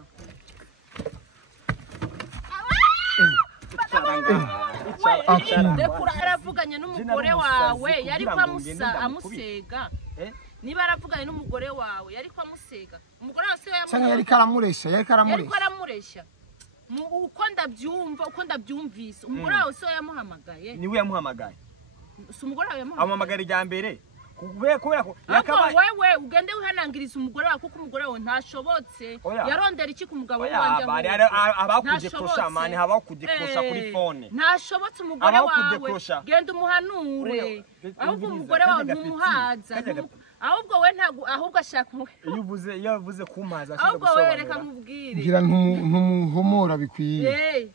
makuru Dekura aravuganye n'umugore wawe yari kwamusa amusega niba aravuganye n'umugore wawe yari kwamusega umugore wase yari karamuresha uko ndabyumvise umugore wawe so yamuhamagaye niwe yamuhamagaye si umugore wawe yamuhamagaye rya mbere kubera ko yakabaye wewe ugende wihanangiriza umugore wawe kuko umugore wawe ntashobotse yarondera iki ku mugabo wanje abakuje krosha mani habakuje krosha kuri phone ntashobotse umugore wawe genda umuhanure ahubwo umugore wawe ntumuhaza ahubwo we ntago ahubwo ashaka yavuze kumaza ahubwo we reka mubwire ngira ntumuhomora bikwiye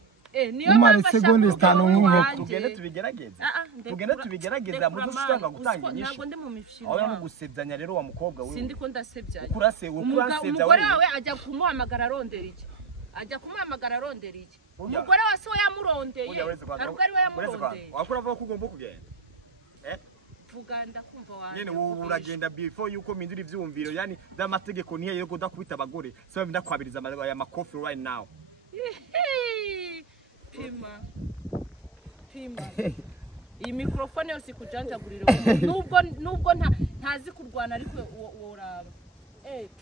niyo umare seconde zitanu nk'uko tugende tubigerageza mu dushaka gutanga inyishu ntago ndi mu mifishiro aho no gusebzanya rero wa mukobwa we sindi ko ndasebyanya umugore wawe ajya kumuhamagara arondera iki umugore wase we yamurondeye ariko ari we yamurondeye wakora vuga ko ugomba kugenda Uganda kumva waje nyene uragenda before yuko mindira ivyumviro yani by'amategeko nihe yo kudakubita abagore so ndakwabiriza ya makofi right now pima iyi mikrofone yose kujanjagurira nubwo ntazi kurwana ariko woraba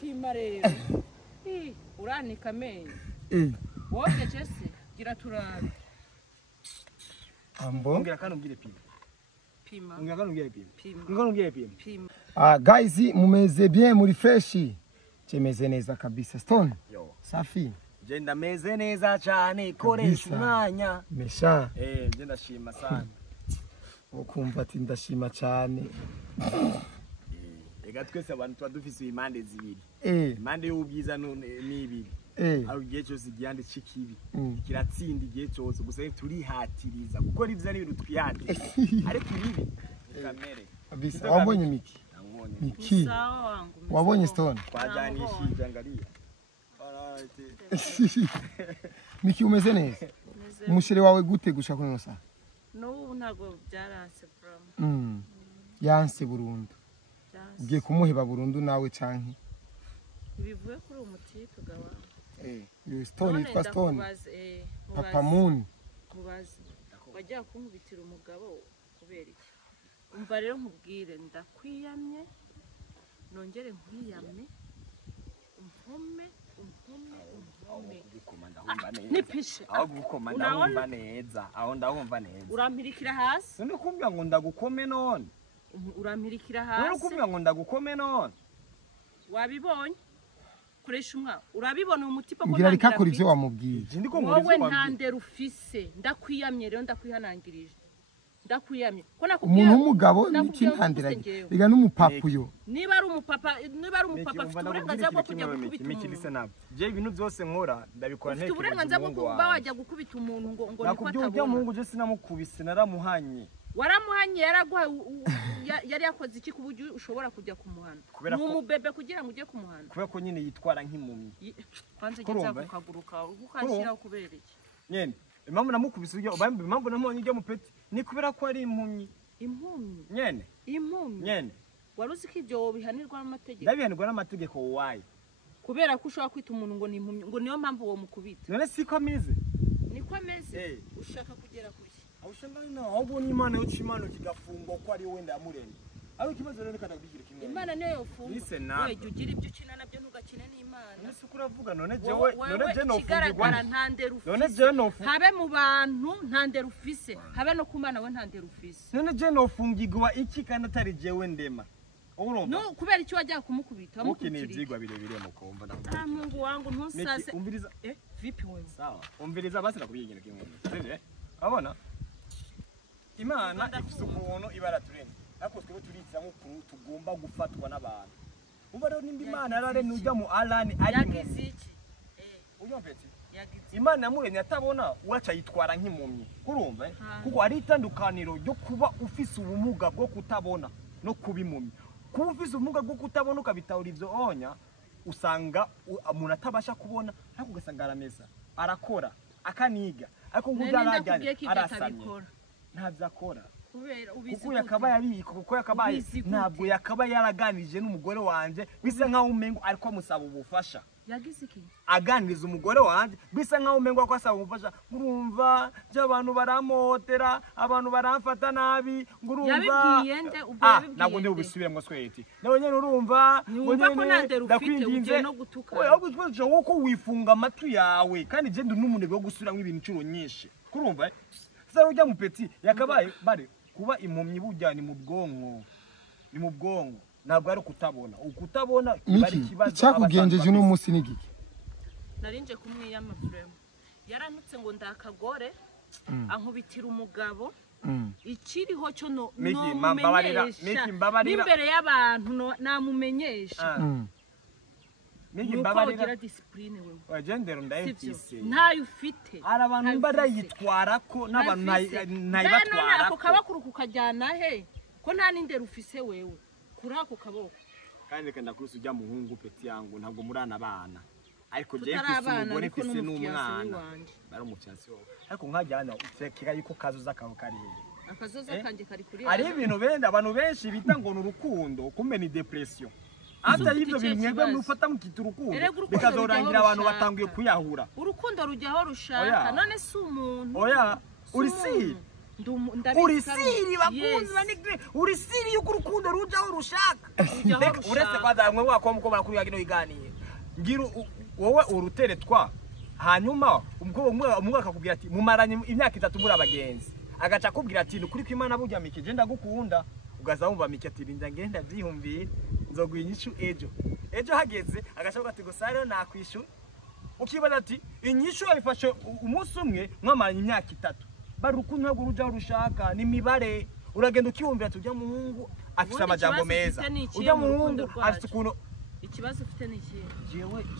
pima rero uranika amenyo wote Jesse gira turabe ambo ngira kandi umbwire pima guys mumeze bien muri fresh chemeze neza kabisa Stone safi je ndameze neza cyane koresha umwanya mesha je ndashima sana ukumva ati ndashima cyane ega twese abantu twadufise impande zibiri impande y'ubwiza n'ibiri ari igihe cyose igihande c'ikibi kiratsinda igihe cyose gusa turihatiriza kuko rivyo ari ibintu twihati ariko ibibi kamere abisa wabonye MIKY wabonye Stone twajanishije ngariya MIKY umeze neza umushire wawe gute gusha kuno saha no ntago byaranse from yanse burundu ugiye kumuheba burundu nawe canke ibivuye kuri umuti tugawa Stone yitwa Stone Papa Moon mubazi wajya kunkubitira umugabo kubera iki umva rero nkubwire ndakwiyamye nongere nkwiyamye umpome nipishe aho gukomanda ndahumva neza urampirikira hasi none kumbya ngo ndagukome none urampirikira hasi none kumbya ngo ndagukome none wabibonye kuresha umwa urabibona umutipa ko ngira rikakora ivyo wamubwiye wowe ntandera ufise ndakwiyamye rero ndakwihanangirije ndakwiyamye ko nakubwiye umuntu w'umugabo n'ikintandiraje biga n'umupapuyo niba ari umupapa afite uburenganzira bwo kujya gukubita umuntu je ibintu byose nkora ndabikora nteke uburenganzira bwo kuba wajya gukubita umuntu ngo nakubyo mungu je sinamukubise naramuhanye waramuhanye yari yakoze iki kuburyo ushobora kujya kumuhana n'umubebe kugira ngo ujye kumuhana kubera ko nyine yitwara nk'impumyi kwanze geza kukaguruka ukashiraho kubera iki nyene impamvu namukubise ujya impamvu namonye ujya mupeti ni kubera ko ari impumyi nyene waruzi ko ibyo bihanirwa n'amategeko ndabihanirwa n'amategeko wayi kubera ko ushobora kwita umuntu ngo ni impumyi ngo niyo mpamvu wo mukubita none siko ameze niko ameze ushaka kugera kuri awushanga ahubwo ni Imana yo cimano kigafungwa ko ari wenda yamuremye ari kibazo rero kadabigira kimwe Imana niyo yofunga wewe ugira ibyo ukina nabyo ntugakine n'Imana none se kuravuga none je nofungirwa none je nofunga habe mu bantu ntandera ufise habe no kumana we ntandera ufise none je nofungirwa iki kandi atari jewe ndema no kubera iki wajya kumukubita wamukubitira ibyigwa birebire mukomva ndakumva Mungu wangu ntusase umviriza vipi wewe sawa umviriza basi nakubiyegera kimwe abona Imana ifise umuntu ibara turene ariko twebwe turitsa nk'ukuru tugomba gufatwa n'abantu umva rero nimba Imana yararemye ujya mu Alani yagize iki uyompetse Imana yamuremye atabona uraca yitwara nk'impumyi kurumva kuko ari itandukaniro ryo kuba ufise ubumuga bwo kutabona no kuba impumyi kuba ufise ubumuga bwo kutabona ukabitahura ivyo onya usanga umuntu atabasha kubona ariko ugasanga arameza arakora akaniga ariko ngudarajyanye arasamye ntabyo akora kuko yakabaye abiko kuko yakabaye ntabwo yakabaye yaraganije n'umugore wanje bisa nkaho umengo ariko amusaba ubufasha yagize iki aganiriza umugore wanje bisa nkaho umengo ko asaba umufasha ngurumva by'abantu baramotera abantu baramfata nabi ngurumva yabibwiye nde ubwo yabibwiye ntabwo ndi ubisubiremo sweti nawe nyene urumva ko nande rufite ugiye no gutuka oya gutwaje uko wifunga amatwi yawe kandi je ndi n'umunebwe wo gusubiramo ibintu incuro nyinshi kurumva sasa ujya mu peti yakabaye bare kuba impumyi bujyana mu bwonko ni mu bwonko ntabwo ari kutabona ukutabona bari kibazo icyakugenjeje no munsi nigiki narinje kumwiyama frame yaranutse ngo ndakagore ankubitira umugabo ikiriho cyo no n'imbere y'abantu namumenyesha Miki mbabarira ugira discipline wewe wagendero ndayifise ntayo ufite ari abantu mbara yitwara ko n'abantu nayibatwara ako kabakuru kukajyana he ko nta n'indero ufise wewe kuri ako kaboko kandi kanda kurusi ujya muhungu peti yangu ntabwo murana abana ariko je mfise umugore mfise n'umwana bari umufyansi wowe ariko nkajyana utekera yuko kazoza kaho kari he akazoza kanje kari kuri ari ibintu benda abantu benshi bita ngo n'urukundo kumbe ni depression hata hivyo bimwebwe mufata mukita urukundo bikazorangira abantu batangiye kuyahura urukundo rujyaho rushaka none si umuntu oya urisiri urisiri bakunzi banigre urisiri yuko urukundo rujaho rushaka uretse kwanza mwe mwako mko bakuru yagino iganiye ngira wowe uruteretwa hanyuma umwe akakubwira ati mumaranye imyaka 3 muri abagenzi agaca akubwira ati kuri kwimana burya MIKY je ndagukunda ugaza wumva MIKY ati rinda ngenda byihumvira nzoguha inyishu ejo hageze agashoboka ati gusare nakwishyura ukibaza ati inyishu abifashe umunsi umwe mwamaranye imyaka 3 bari urukundo ntabwo rujaho rushaka ni mibare uragenda ukiyumvira ati ujya muhungu afite amajambo meza ujya muhungu afite ukuntu ikibazo ufite ni iki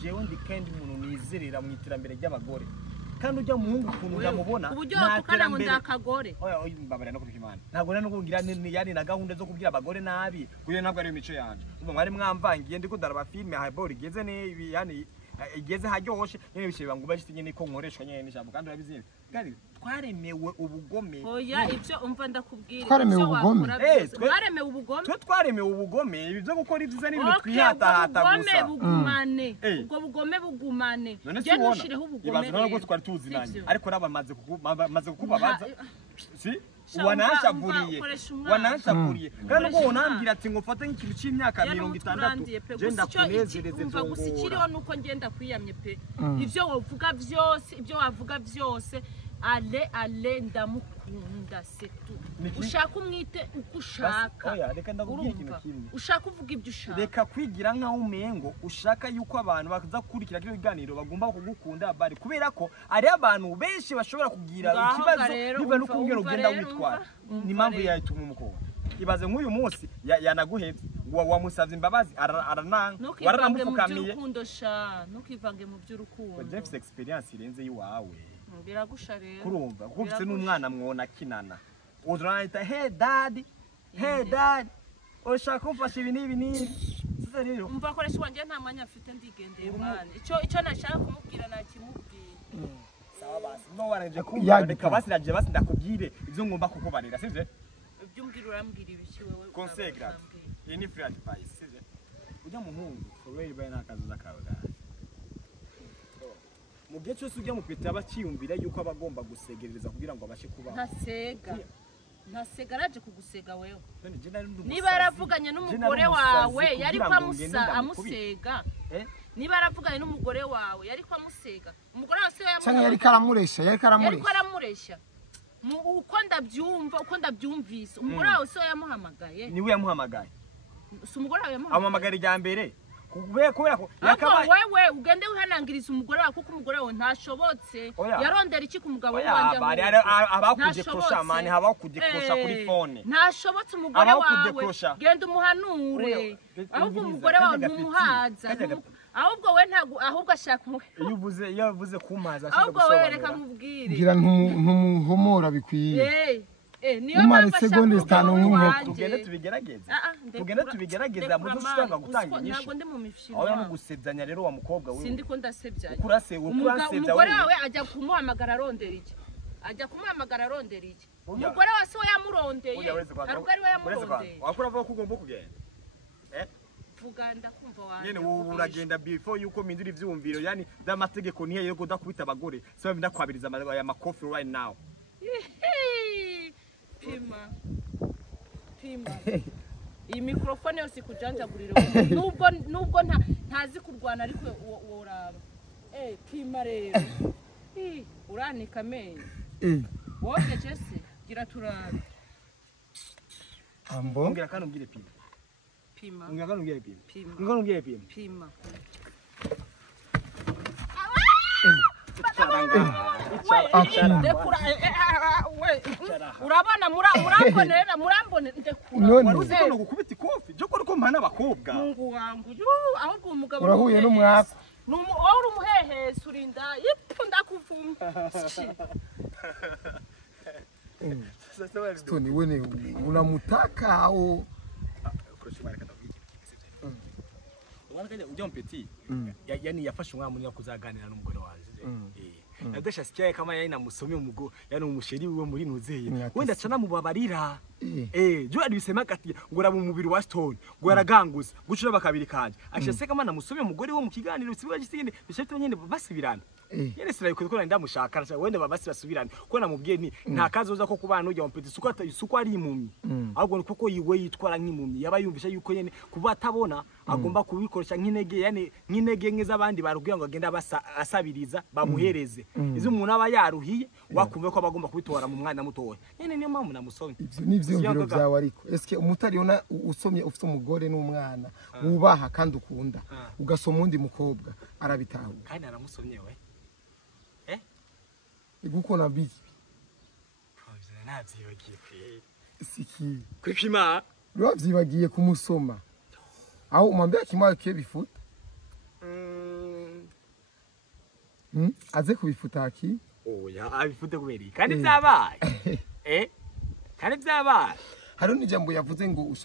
jewe ndi kandi umuntu nizerera mu iterambere ry'abagore kandi ujya muhungu ukuntu ndamubona nta terambere ndakagore oya mbabara no kubikimana ntabwo nano ngira yani na gahunda zo kubwira abagore nabi kuyo ntabwo ari imico yanje umva mwari mwamvangiye ndiko daraba filme habor igeze ne yani igeze haryoshe nyene bisheba ngo bashite nyene ko nkoreshwa nyene n'ijambo kandi urabizi kandi twaremewe ubugome oya ibyo umva ndakubwira twaremewe ubugome twaremewe ubugome twaremewe ubugome ibyo gukora ibyiza n'ibintu twihata gusa bugumane ubwo bugome bugumane je nushireho ubugome ibaze nabwo twari tuzinanye ariko nabamaze kukubabaza si wanashaburiye kandi ubwo unambwira ati ngo fate nk'ikintu cy'imyaka 60 je ndakunezereze nzo gusa ikiriho nuko ngenda kwiyamye pe ivyo wovuga byose ibyo wavuga byose ale ndamukunda setu ushaka umwite uko ushaka oya reka ndakubwira ikintu kimwe ushaka uvuga ibyo ushaka reka kwigira nkaho umengo ushaka yuko abantu baza kurikira kino biganiro bagomba kugukunda bari kubera ko ari abantu benshi bashobora kugira ikibazo biva no kubwira ugenda witwara ni impamvu yayituma umukobwa ibaze nk'uyu munsi yanaguhebye wamusavye imbabazi arananga waranamufukamiye ntukivange mu by'urukundo Jeff experience irenze yiwawe biragusha rero kurumva kuko ufite n'umwana mwona kinana udranita hey dad oshaka kumfasha ibi n'ibi sasa rero umva koresha wanje nta mwanya afite ndigendeye mwana icyo nashaka kumubwira nakimubwiye sawa basi no waranje kumva reka basi naje basi ndakubwire ivyo ngomba kukubarira sivyo byumbwira urambwira ibiki wewe consegra ini free advice sivyo ujya muhungu forever baye nakaza kawe mu gihe cyose ujya mu pete abakiyumvira yuko abagomba gusegereza kugira ngo abashe kubaho ntasega araje kugusega wewe niba yaravuganye n'umugore wawe yari kwa amusega niba yaravuganye n'umugore wawe yari kwa amusega umugore wawe se yari karamuresha uko ndabyumvise umugore wawe se yamuhamagaye niwe yamuhamagaye si umugore wawe yamuhamagaye rya mbere kubera ko yakabaye wewe ugende wihanangiriza umugore wawe kuko umugore wawe ntashobotse yarondera iki ku mugabo wanje abakuje krosha mani habakuje krosha kuri phone ntashobotse umugore wawe genda umuhanure ahubwo umugore wawe ntumuhaza ahubwo we ntago ahubwo ashaka iyo uvuze kumaza ahubwo we reka nkubwire ngira ntumuhomora bikwiye niyo umare seconde 5 nk'uko tugende tubigerageza mu dushaka gutanga inyishu ntago ndi mu mifishiro aho no gusezanya rero wa mukobwa we sindi ko ndasebya umugore wawe ajya kumuhamagara arondera iki umugore wase we yamurondeye ntabwo ari we yamurondeye wakora vuga ko ugomba kugenda vuga ndakumva wawe nyene uragenda before yuko mindira ivyumviro yani ndamategeko nihe yo kudakubita abagore so ndakwabiriza aya makofi right now pima iyi mikrofone yose kujanjagurira nubwo ntazi kurwana ariko woraba pima rero uranika amenyo wowe Jesse gira turabe ambo ngira kandi umbwire pima ngira kandi umbwire pima ngira umbwire pima urabana murambone ndekura waruzi ko gukubita ikofi byo ko riko mpana abakobwa mungu wangu ahubwo umugabo urahuye n'umwaka uri umuhehesi urinda yipfunda kuvuma Stone wewe unamutaka au ujya mpeti yani yafashe umwana munini kuzaganira n'umugore wanje nadesha sikia kama yari namusomye umugo yani umusheri wiwe muri nuzeye wenda cana mubabarira jo adibisema kati ngora mu mubiri wa Stone ngo yaraganguza gucura bakabiri kanje ashese kama namusomye umugore wo mu kiganiro siwe gisinde bishete nyene basibirana yene sira ko ndamushaka wenda babasi basubirana ko namubwiye ni nta kazoza ko kubana ujya mpeti suko ari impumyi ahubwo kuko yiwe yitwara nk'impumyi yaba yumvisha yuko yene kuba atabona agomba kubikoresha nk'intege yani nk'intege nk'izabandi barubwiye ngo agenda asabiriza bamuhereze izo umuntu aba yaruhiye wakumve ko abagomba kubitora mu mwana mutoya nyene niyo mpamvu namusomye n'ivyumviro byawe ariko eske umutari ona usomye ufite umugore n'umwana wubaha kandi ukunda ugasoma undi mukobwa arabitaho kandi aramusomye we igukona biki provision navyibagiye pe siki kwipima wavyibagiye kumusoma aho umwambia kimwa kiye bifuta aze kubifuta aki oya abifute kubera kandi byabaye kandi byabaye hari n'ijambo yavuze ngo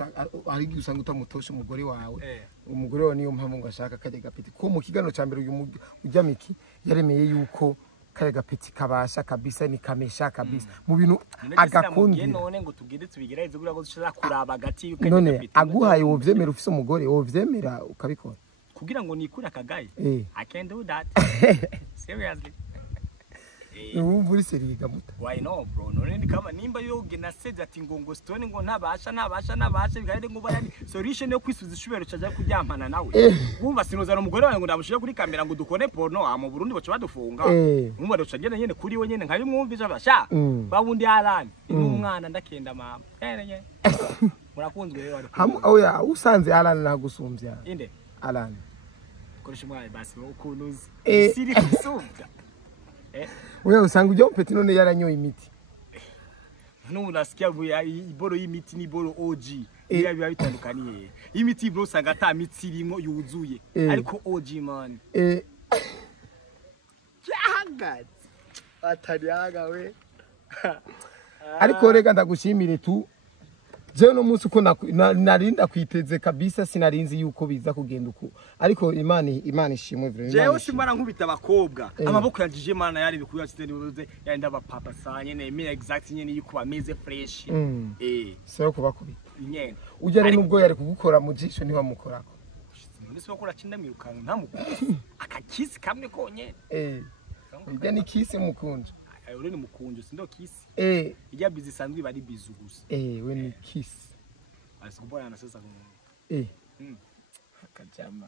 ari gusanga utamutosha umugore wawe umugore wawe niyo mpamvu ngo ashaka kare gapeti ko mu kigano ca mbere uyu ujya MIKY yaremeye yuko kare gapeti kabasha kabisa ni kamesha kabisa mu bintu agakundira none ngo tugire tubigereze gura ngo dushaka kuraba gati none aguhaye wovyemera ufise umugore wovyemera ukabikora kugira ngo nikure akagaye I can do that seriously Ubu uri seriga muta. Why no bro? None ni kama nimba yoge naseze ati ngo Stone ngo ntabasha bigahede ngo bayani solution yo kwisubiza ishubero caje kuryamana nawe. Wumva sinozana umugore wawe ngo ndamushire kuri kamera ngo dukone porno mu Burundi bacu badufunga. Wumva do cagenda nyene kuri we nyene nkari mwumvije abasha. Babundi Alan n'umwana ndakenda mama. Nye. Murakunzwe rero ariko. Oya usanze Alan nagusumbya. Inde Alan. Koresha umwana basi ukunuzi. Siri kusumva. Wewe usanga ujya mpeti none yaranyoye imiti. Nubu nasikia iboro y'imiti ni boro OG. Iya biba bitandukaniye. Imiti bro usanga ata mitsi irimo yuzuye. Ariko OG man. Cyahagaze. Atariyaga we. Ariko rega ndagushimire tu. Je no munsi uko narinda kwiteze kabisa sinarinzi yuko biza kugenda uko ariko imana ishimwe vraiment jewe simara nkubita abakobwa amaboko yajije mana yari bikuya cyane yandi abapapa sanye nemeye exact nyene yuko bameze fresh so kubakubita nyene ujya rero nubwo yari kugukora mu jisho niba mukorako none so bakora cinda mirukana ntamukuru akakisi kamwe konye ijya ni kisi mukunje uri ni mukunjo sindo kisi ijya bizi sanzwe bari bizu gusa we ni kisi asikubona na sasa akajama